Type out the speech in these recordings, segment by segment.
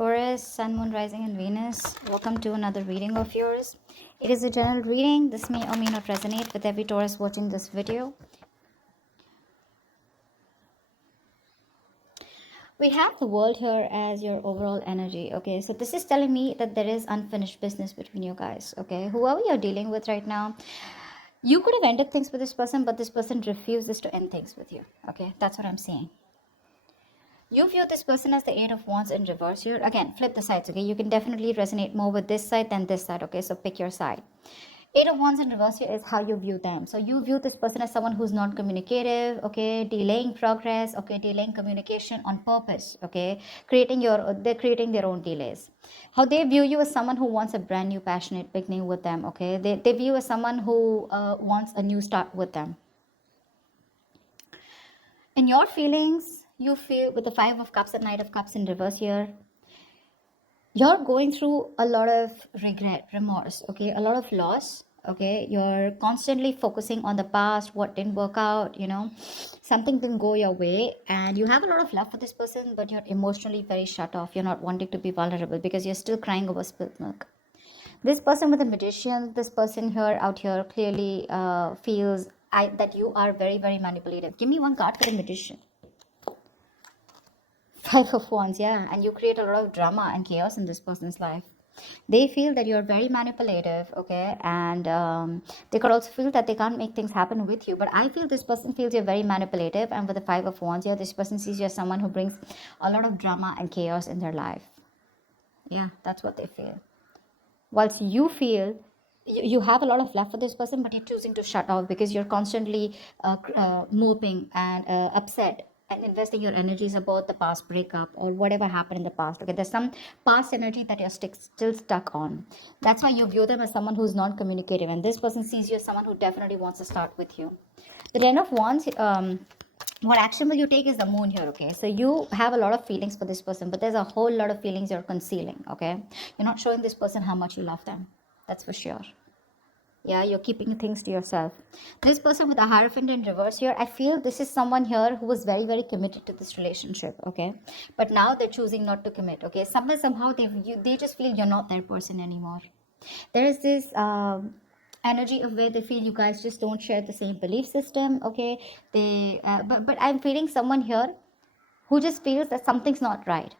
Taurus, Sun, Moon, Rising, and Venus. Welcome to another reading of yours. It is a general reading. This may or may not resonate with every Taurus watching this video. We have the world here as your overall energy. Okay, so this is telling me that there is unfinished business between you guys. Okay, whoever you're dealing with right now, you could have ended things with this person, but this person refuses to end things with you. Okay, that's what I'm seeing. You view this person as the Eight of Wands in reverse here. Again, flip the sides, okay? You can definitely resonate more with this side than this side, okay? So pick your side. Eight of Wands in reverse here is how you view them. So you view this person as someone who's non-communicative, okay? Delaying progress, okay? Delaying communication on purpose, okay? They're creating their own delays. How they view you as someone who wants a brand new passionate beginning with them, okay? They view you as someone who wants a new start with them. In your feelings, you feel with the Five of Cups and Knight of Cups in reverse here, you're going through a lot of regret, remorse, okay, a lot of loss, okay. You're constantly focusing on the past, what didn't work out, something didn't go your way, and you have a lot of love for this person, but you're emotionally very shut off. You're not wanting to be vulnerable because you're still crying over spilt milk. This person with the Magician, this person here out here clearly feels that you are very, very manipulative. Give me one card for the Magician. Five of Wands, yeah. And you create a lot of drama and chaos in this person's life. They feel that you're very manipulative, okay? And they could also feel that they can't make things happen with you. But I feel this person feels you're very manipulative. And with the Five of Wands, yeah, this person sees you as someone who brings a lot of drama and chaos in their life. Yeah, that's what they feel. Whilst you feel you have a lot of love for this person, but you're choosing to shut off because you're constantly moping and upset and investing your energies about the past breakup or whatever happened in the past. Okay, there's some past energy that you're still stuck on. That's why you view them as someone who's non-communicative, and this person sees you as someone who definitely wants to start with you. The Ten of Wands, what action will you take is the Moon here, okay? So you have a lot of feelings for this person, but there's a whole lot of feelings you're concealing, okay? You're not showing this person how much you love them. That's for sure. Yeah, you're keeping things to yourself. This person with a Hierophant in reverse here, I feel this is someone here who was very, very committed to this relationship, okay? But now they're choosing not to commit, okay? Somehow they just feel you're not their person anymore. There is this energy of where they feel you guys just don't share the same belief system, okay? But I'm feeling someone here who just feels that something's not right.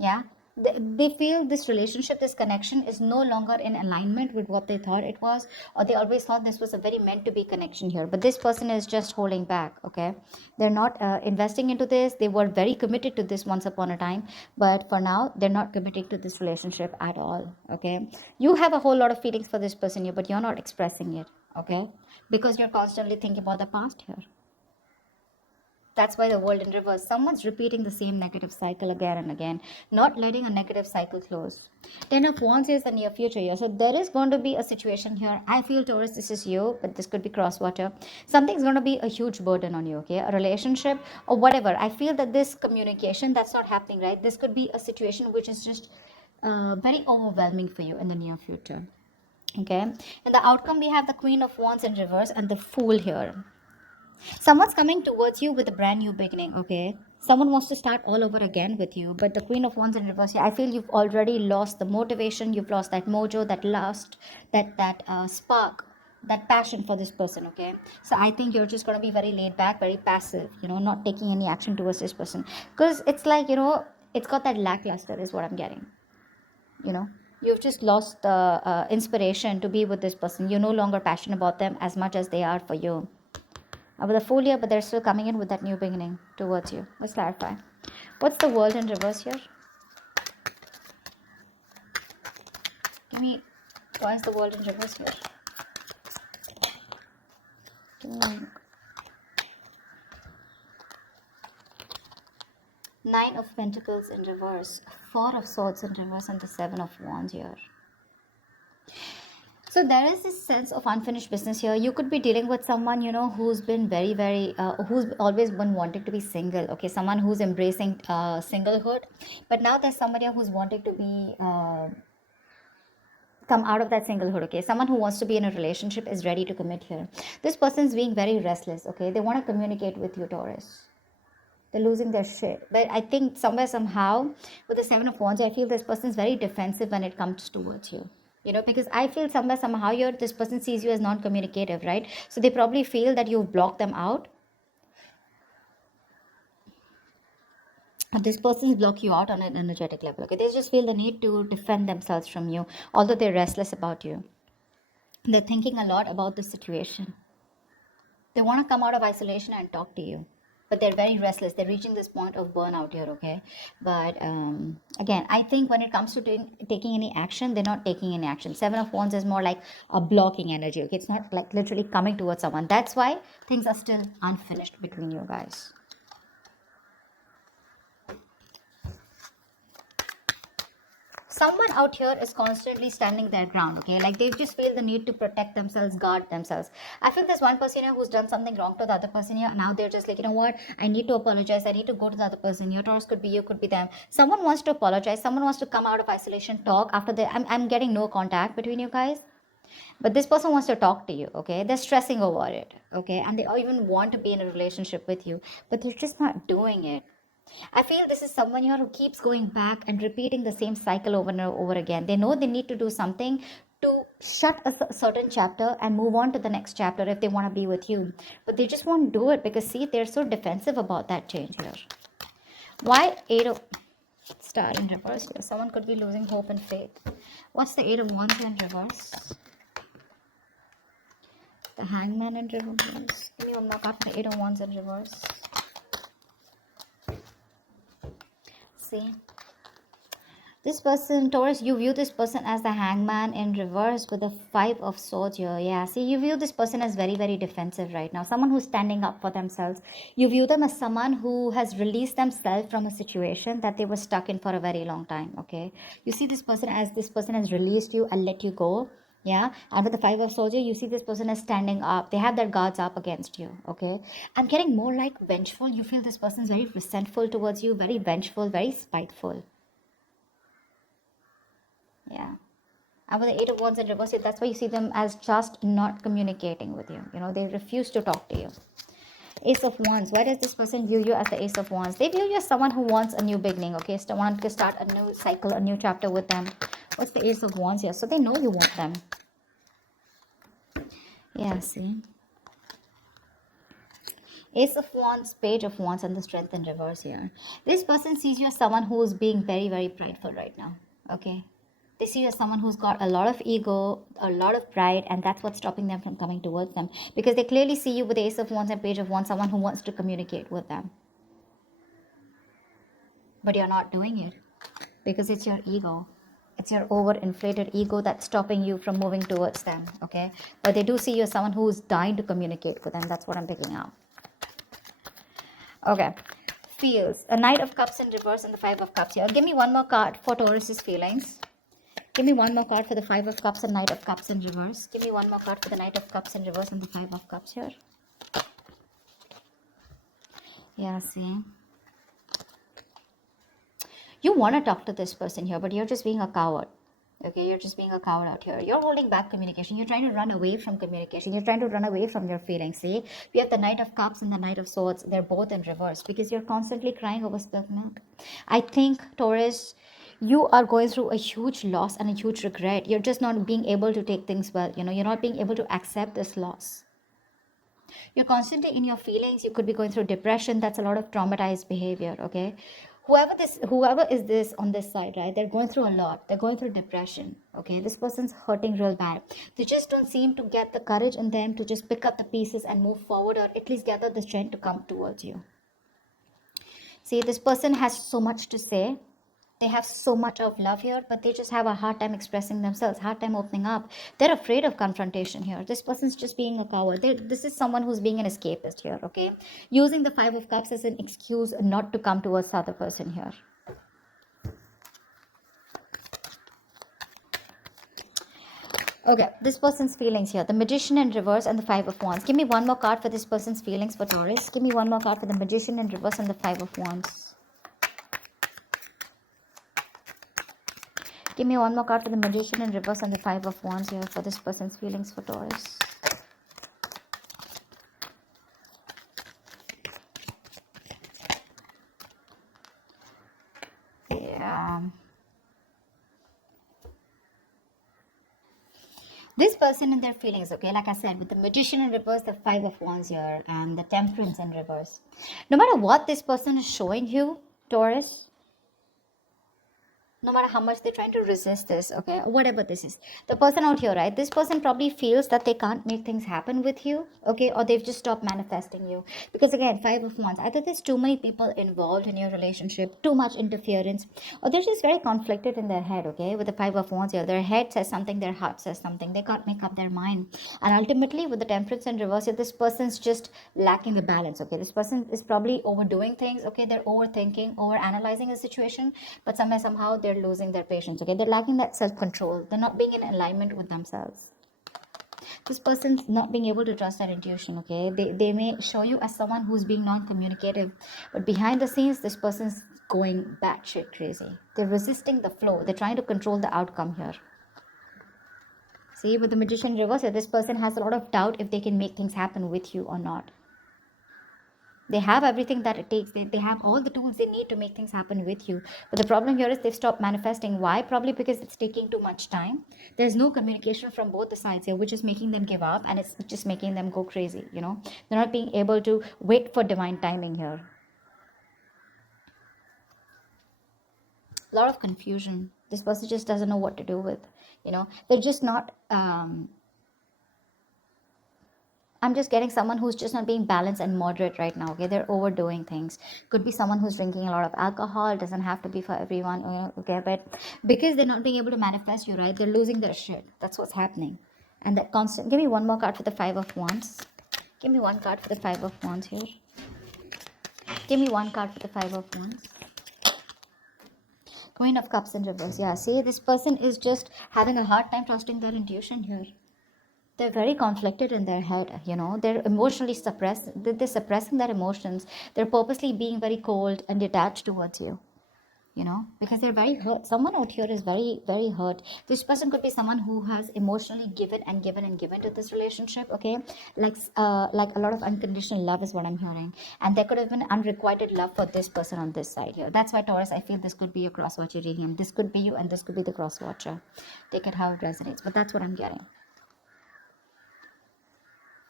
Yeah, they feel this relationship, this connection is no longer in alignment with what they thought it was, or they always thought this was a very meant to be connection here, but this person is just holding back, okay? They're not investing into this. They were very committed to this once upon a time, but for now they're not committing to this relationship at all, okay? You have a whole lot of feelings for this person here, but you're not expressing it, okay? Because you're constantly thinking about the past here. That's why the world in reverse. Someone's repeating the same negative cycle again and again, not letting a negative cycle close. Ten of Wands is the near future here. So there is going to be a situation here. I feel, Taurus, this is you, but this could be crosswater. Something's going to be a huge burden on you, okay? A relationship or whatever. I feel that this communication, that's not happening, right? This could be a situation which is just very overwhelming for you in the near future. Okay? In the outcome, we have the Queen of Wands in reverse and the Fool here. Someone's coming towards you with a brand new beginning, okay? Someone wants to start all over again with you, but the Queen of Wands in reverse, I feel you've already lost the motivation, you've lost that mojo, that lust, that spark, that passion for this person, okay? So I think you're just going to be very laid back, very passive, not taking any action towards this person. Because it's like, it's got that lackluster is what I'm getting, You've just lost the inspiration to be with this person. You're no longer passionate about them as much as they are for you. With a Fool here, but they're still coming in with that new beginning towards you. Let's clarify. What's the World in reverse here? Give me, why is the World in reverse here? Nine of Pentacles in reverse, Four of Swords in reverse, and the Seven of Wands here. So there is this sense of unfinished business here. You could be dealing with someone, who's been very, very, who's always been wanting to be single, okay? Someone who's embracing singlehood. But now there's somebody who's wanting to be, come out of that singlehood, okay? Someone who wants to be in a relationship is ready to commit here. This person's being very restless, okay? They want to communicate with you, Taurus. They're losing their shit. But I think somewhere, somehow, with the Seven of Wands, I feel this person is very defensive when it comes towards you. Because I feel somewhere, somehow, this person sees you as non-communicative, right? So they probably feel that you've blocked them out. This person block you out on an energetic level. Okay, they just feel the need to defend themselves from you, although they're restless about you. They're thinking a lot about the situation. They want to come out of isolation and talk to you, but they're very restless. They're reaching this point of burnout here. Okay, but again, I think when it comes to taking any action, they're not taking any action. Seven of Wands is more like a blocking energy. Okay, it's not like literally coming towards someone. That's why things are still unfinished between you guys. Someone out here is constantly standing their ground. Okay, like they just feel the need to protect themselves, guard themselves. I feel there's one person here who's done something wrong to the other person here. Now they're just like, you know what, I need to apologize, I need to go to the other person here. Taurus, could be you, could be them. Someone wants to apologize, someone wants to come out of isolation, talk after I'm getting no contact between you guys, but this person wants to talk to you. Okay, they're stressing over it. Okay, and they even want to be in a relationship with you, but they're just not doing it. I feel this is someone here who keeps going back and repeating the same cycle over and over again. They know they need to do something to shut a certain chapter and move on to the next chapter if they want to be with you. But they just won't do it because, see, they're so defensive about that change here. Why Eight of Star in reverse here? Someone could be losing hope and faith. What's the Eight of Wands in reverse? The Hangman in reverse. Give me one more card for the Eight of Wands in reverse. See, this person, Taurus, you view this person as the Hangman in reverse with the Five of Swords here. Yeah, see, you view this person as very, very defensive right now. Someone who's standing up for themselves. You view them as someone who has released themselves from a situation that they were stuck in for a very long time. Okay, you see this person as this person has released you and let you go. Yeah, and with the Five of Swords, you see this person is standing up. They have their guards up against you. Okay, I'm getting more like vengeful. You feel this person is very resentful towards you, very vengeful, very spiteful. Yeah, and with the Eight of Wands in reverse, that's why you see them as just not communicating with you. They refuse to talk to you. Ace of Wands. Why does this person view you as the Ace of Wands? They view you as someone who wants a new beginning. Okay, so want to start a new cycle, a new chapter with them. What's the Ace of Wands here? So they know you want them. Yeah, see. Ace of Wands, Page of Wands, and the Strength in reverse here. This person sees you as someone who is being very, very prideful right now. Okay. They see you as someone who's got a lot of ego, a lot of pride, and that's what's stopping them from coming towards them. Because they clearly see you with the Ace of Wands and Page of Wands, someone who wants to communicate with them. But you're not doing it because it's your ego. It's your overinflated ego that's stopping you from moving towards them, okay? But they do see you as someone who's dying to communicate with them. That's what I'm picking out. Okay. Feels. A Knight of Cups in reverse and the Five of Cups here. Give me one more card for Taurus's feelings. Give me one more card for the Five of Cups and Knight of Cups in reverse. Give me one more card for the Knight of Cups in reverse and the Five of Cups here. Yeah, see. You want to talk to this person here, but you're just being a coward. Okay, you're just being a coward out here. You're holding back communication. You're trying to run away from communication. You're trying to run away from your feelings. See, we have the Knight of Cups and the Knight of Swords. They're both in reverse because you're constantly crying over spilled milk. I think, Taurus, you are going through a huge loss and a huge regret. You're just not being able to take things well. You're not being able to accept this loss. You're constantly in your feelings. You could be going through depression. That's a lot of traumatized behavior, okay? Whoever is this on this side, right? They're going through a lot. They're going through depression, okay? This person's hurting real bad. They just don't seem to get the courage in them to just pick up the pieces and move forward, or at least gather the strength to come towards you. See, this person has so much to say. They have so much of love here, but they just have a hard time expressing themselves, hard time opening up. They're afraid of confrontation here. This person's just being a coward. This is someone who's being an escapist here, okay? Using the Five of Cups as an excuse not to come towards the other person here. Okay, this person's feelings here. The Magician in reverse and the Five of Wands. Give me one more card for this person's feelings for Taurus. Give me one more card for the Magician in reverse and the Five of Wands. Give me one more card for the Magician in reverse and the Five of Wands here for this person's feelings for Taurus. This person and their feelings, okay, like I said, with the magician in reverse, the five of wands here, and the temperance in reverse. No matter what this person is showing you, Taurus, no matter how much they're trying to resist this, okay, whatever this is, the person out here, right, this person probably feels that they can't make things happen with you, okay, or they've just stopped manifesting you, because again, five of wands, either there's too many people involved in your relationship, too much interference, or they're just very conflicted in their head, okay, with the five of wands here, their head says something, their heart says something, they can't make up their mind, and ultimately with the temperance and reverse here, this person's just lacking the balance, okay, this person is probably overdoing things, okay, they're overthinking, over analyzing a situation, but somehow they're losing their patience, okay, they're lacking that self-control, they're not being in alignment with themselves. This person's not being able to trust their intuition, okay, they may show you as someone who's being non-communicative, but behind the scenes this person's going batshit crazy, they're resisting the flow, they're trying to control the outcome here. See, with the magician reverse, this person has a lot of doubt if they can make things happen with you or not. They have everything that it takes. They have all the tools they need to make things happen with you. But the problem here is they've stopped manifesting. Why? Probably because it's taking too much time. There's no communication from both the sides here, which is making them give up, and it's just making them go crazy, you know. They're not being able to wait for divine timing here. A lot of confusion. This person just doesn't know what to do with, you know. They're just not I'm just getting someone who's just not being balanced and moderate right now. Okay, they're overdoing things. Could be someone who's drinking a lot of alcohol. It doesn't have to be for everyone. Okay, but because they're not being able to manifest you, right? They're losing their shit. That's what's happening. And that constant. Give me one more card for the five of wands. Give me one card for the five of wands here. Give me one card for the five of wands. Queen of cups in reverse. Yeah, see, this person is just having a hard time trusting their intuition here. They're very conflicted in their head, you know, they're emotionally suppressed, they're suppressing their emotions, they're purposely being very cold and detached towards you, you know, because they're very hurt. Someone out here is very hurt. This person could be someone who has emotionally given and given and given to this relationship, okay, like a lot of unconditional love is what I'm hearing, and there could have been unrequited love for this person on this side here. That's why, Taurus, I feel this could be your cross watcher radium. This could be you and this could be the cross watcher. Take it how it resonates, but that's what I'm getting.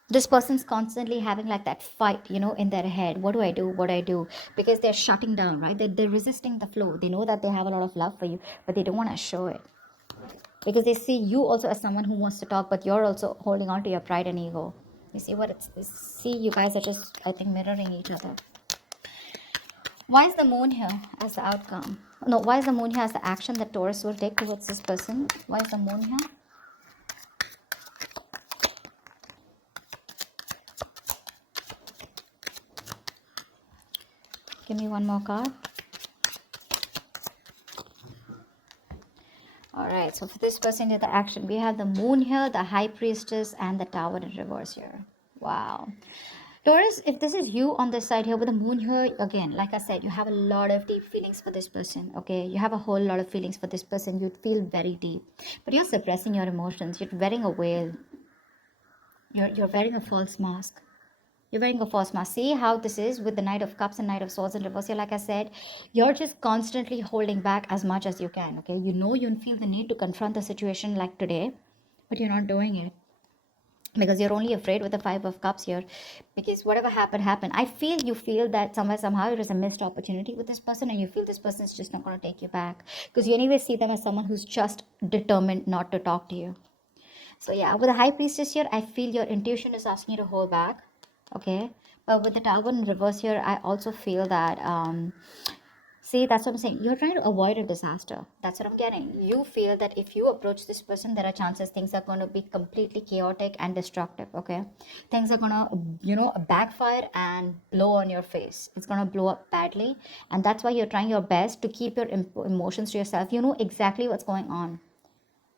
This person's constantly having like that fight, you know, in their head. What do I do? What do I do? Because they're shutting down, right? They're resisting the flow. They know that they have a lot of love for you, but they don't want to show it. Because they see you also as someone who wants to talk, but you're also holding on to your pride and ego. You see what it's, see, you guys are just, I think, mirroring each other. Why is the moon here as the outcome? No, why is the moon here as the action that Taurus will take towards this person? Why is the moon here? Give me one more card. All right, so for this person here, the action, we have the moon here, the high priestess, and the tower in reverse here. Wow. Taurus, if this is you on this side here with the moon here, again, like I said, you have a lot of deep feelings for this person, okay? You have a whole lot of feelings for this person. You feel very deep, but you're suppressing your emotions. You're wearing a veil. You're wearing a false mask. You're wearing a false mask. See how this is with the Knight of Cups and Knight of Swords in reverse here. Like I said, you're just constantly holding back as much as you can, okay? You know you feel the need to confront the situation like today, but you're not doing it. Because you're only afraid with the five of cups here, because whatever happened. I feel you feel that somehow it is a missed opportunity with this person, and you feel this person is just not going to take you back, because you anyway see them as someone who's just determined not to talk to you. So yeah, with the high priestess here, I feel your intuition is asking you to hold back, okay? But with the tower in reverse here, I also feel that see, that's what I'm saying. You're trying to avoid a disaster. That's what I'm getting. You feel that if you approach this person, there are chances things are going to be completely chaotic and destructive, okay? Things are going to, you know, backfire and blow on your face. It's going to blow up badly. And that's why you're trying your best to keep your emotions to yourself. You know exactly what's going on.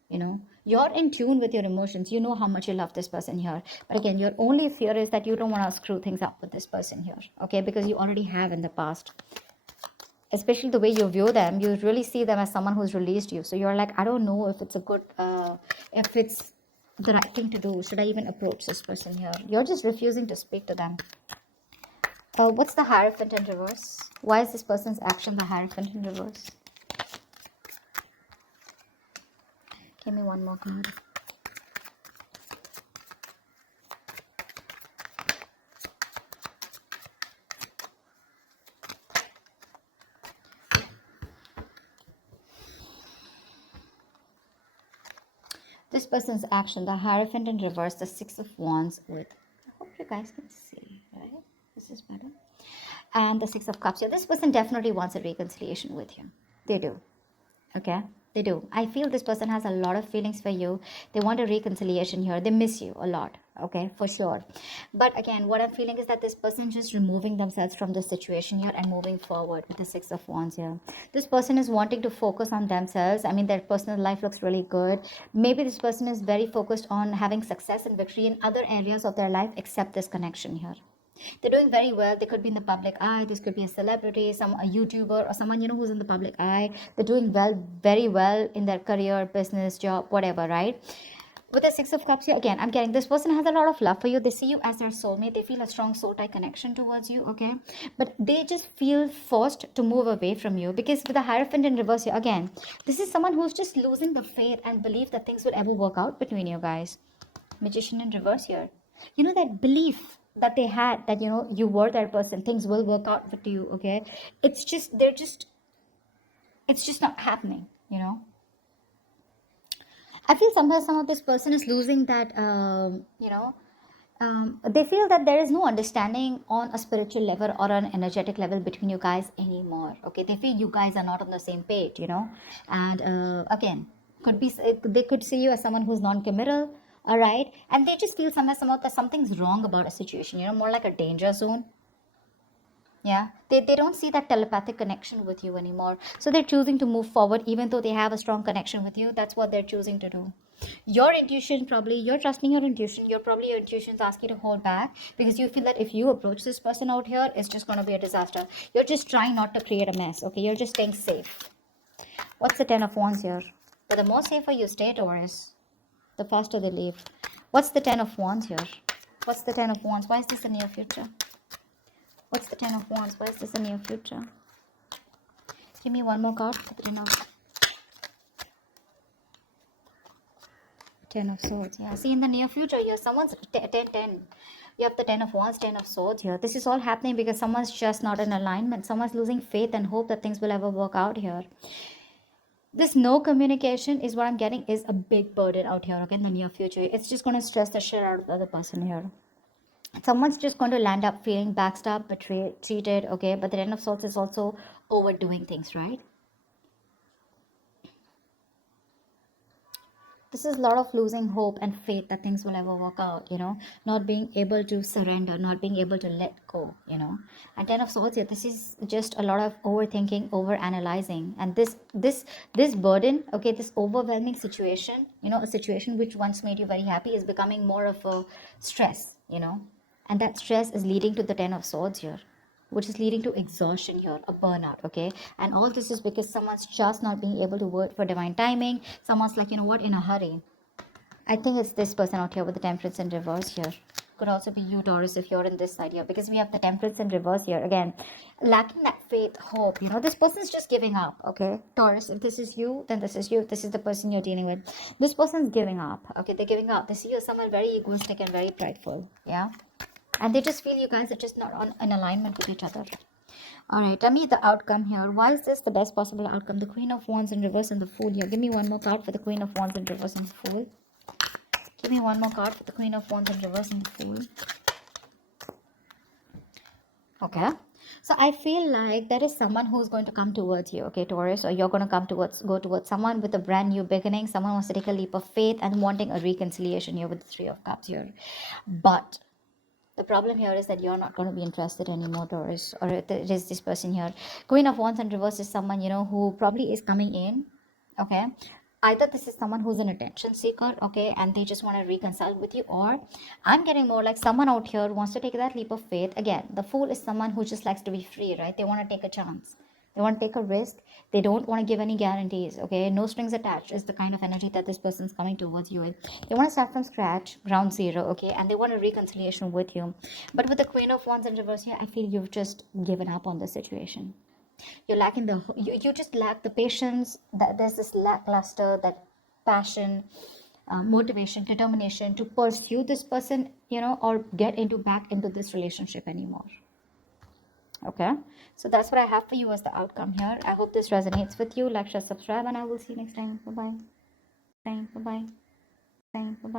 You know, you're in tune with your emotions. You know how much you love this person here. But again, your only fear is that you don't want to screw things up with this person here, okay? Because you already have in the past. Especially the way you view them, you really see them as someone who's released you. So you're like, I don't know if it's a good, if it's the right thing to do. Should I even approach this person here? You're just refusing to speak to them. What's the Hierophant in reverse? Why is this person's action the Hierophant in reverse? Give me one more card. This person's action, the Hierophant in reverse, the Six of Wands with, I hope you guys can see, right? This is better. And the Six of Cups. Yeah, this person definitely wants a reconciliation with you. They do. Okay, they do. I feel this person has a lot of feelings for you. They want a reconciliation here. They miss you a lot. Okay, for sure. But again, what I'm feeling is that this person just removing themselves from the situation here and moving forward with the Six of Wands here. This person is wanting to focus on themselves. I mean, their personal life looks really good. Maybe this person is very focused on having success and victory in other areas of their life except this connection here. They're doing very well. They could be in the public eye. This could be a celebrity, a YouTuber, or someone who's in the public eye. They're doing well, very well in their career, business, job, whatever, right? With the Six of Cups here, again, I'm getting this person has a lot of love for you. They see you as their soulmate. They feel a strong soul-tie connection towards you, okay? But they just feel forced to move away from you because with the Hierophant in reverse here, again, this is someone who's just losing the faith and belief that things will ever work out between you guys. Magician in reverse here. That belief that they had that you were that person, things will work out with you, okay? It's just not happening. I feel sometimes some of this person is losing that they feel that there is no understanding on a spiritual level or an energetic level between you guys anymore, okay? They feel you guys are not on the same page, and again, could be they could see you as someone who's non-committal, all right, and they just feel somehow that something's wrong about a situation, more like a danger zone. Yeah, they don't see that telepathic connection with you anymore, so they're choosing to move forward even though they have a strong connection with you. That's what they're choosing to do. Your intuition, probably you're trusting your intuition. Your intuition's asking you to hold back because you feel that if you approach this person out here, it's just going to be a disaster. You're just trying not to create a mess, okay? You're just staying safe. What's the Ten of Wands here? But the more safer you stay, Taurus, the faster they leave. What's the Ten of Wands here? What's the Ten of Wands? Why is this the near future? What's the Ten of Wands? Why is this the near future? Give me one more card for the Ten of Swords. Yeah, see, in the near future here, someone's 10. You have the Ten of Wands, Ten of Swords here. This is all happening because someone's just not in alignment. Someone's losing faith and hope that things will ever work out here. This no communication is what I'm getting is a big burden out here, okay, in the near future. It's just going to stress the shit out of the other person here. Someone's just going to land up feeling backstabbed, betrayed, cheated, okay? But the Ten of Swords is also overdoing things, right? This is a lot of losing hope and faith that things will ever work out, not being able to surrender, not being able to let go, And Ten of Swords here, this is just a lot of overthinking, over analyzing, and this burden, okay, this overwhelming situation, a situation which once made you very happy is becoming more of a stress, and that stress is leading to the Ten of Swords here, which is leading to exhaustion here, a burnout, okay? And all this is because someone's just not being able to wait for divine timing. Someone's like, in a hurry. I think it's this person out here with the Temperance in reverse here. Could also be you, Taurus, if you're in this side here, because we have the Temperance in reverse here. Again, lacking that faith, hope, this person's just giving up, okay? Taurus, if this is you, then this is you. This is the person you're dealing with. This person's giving up, okay? They're giving up. They see you as someone very egoistic and very prideful, yeah? And they just feel you guys are just not in alignment with each other. All right, tell me the outcome here. Why is this the best possible outcome? The Queen of Wands in reverse and the Fool here. Give me one more card for the Queen of Wands in reverse and the Fool. Give me one more card for the Queen of Wands in reverse and the Fool. Okay. So I feel like there is someone who's going to come towards you, okay, Taurus, or you're going to go towards someone with a brand new beginning. Someone wants to take a leap of faith and wanting a reconciliation here with the Three of Cups here. But the problem here is that you're not going to be interested anymore, Taurus, or it is this person here. Queen of Wands in reverse is someone, who probably is coming in, okay? Either this is someone who's an attention seeker, okay, and they just want to reconcile with you, or I'm getting more like someone out here wants to take that leap of faith. Again, the Fool is someone who just likes to be free, right? They want to take a chance. They want to take a risk. They don't want to give any guarantees, okay? No strings attached is the kind of energy that this person's coming towards you with. They want to start from scratch, ground zero, okay? And they want a reconciliation with you. But with the Queen of Wands in reverse here, I feel you've just given up on the situation. You're lacking you just lack the patience. That there's this lackluster, that passion, motivation, determination to pursue this person, or get back into this relationship anymore. Okay, so that's what I have for you as the outcome here. I hope this resonates with you. Like, share, subscribe, and I will see you next time. Bye bye. Bye bye.